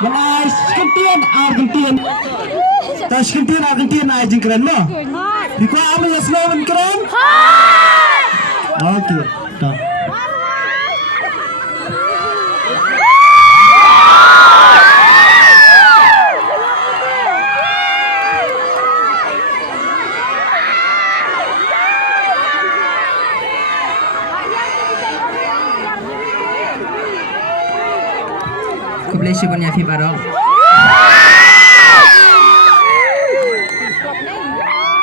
Menai Argentin. Argentin jing keren mo. Biko ame yaslo men keren. Okay. Dah. Kublai Shibun Yafi Barok.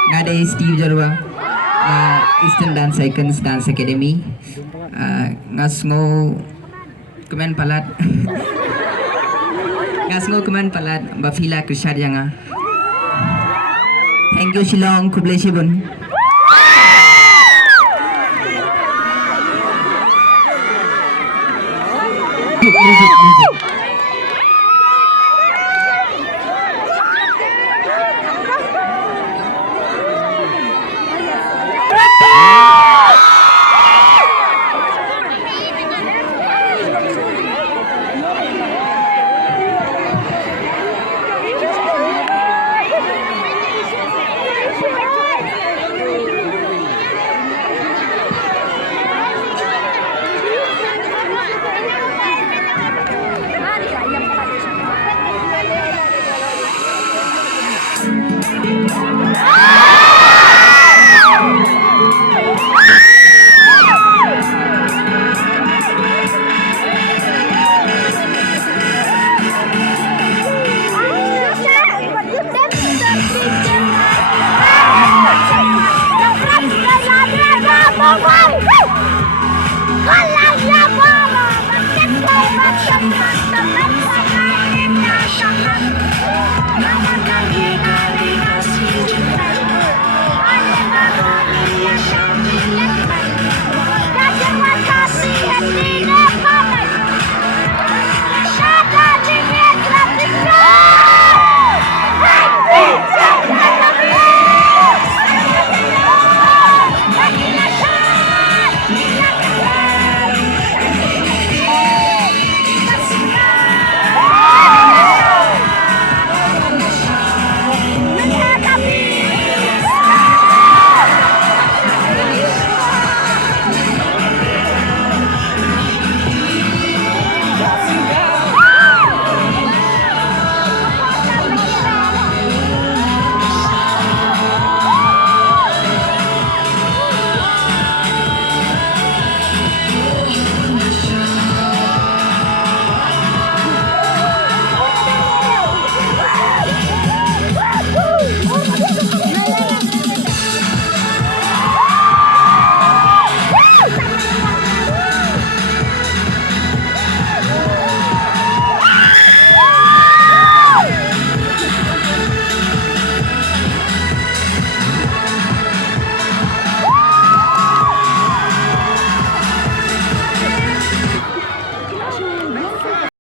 Ngade Steve Jarwa. Eastern Dance Icons Dance Academy. Ngasngo Kemen Palat. Ngasngo Kemen Palat Bafila Krishar Janga. Thank you Shillong Kublai Shibun. Music.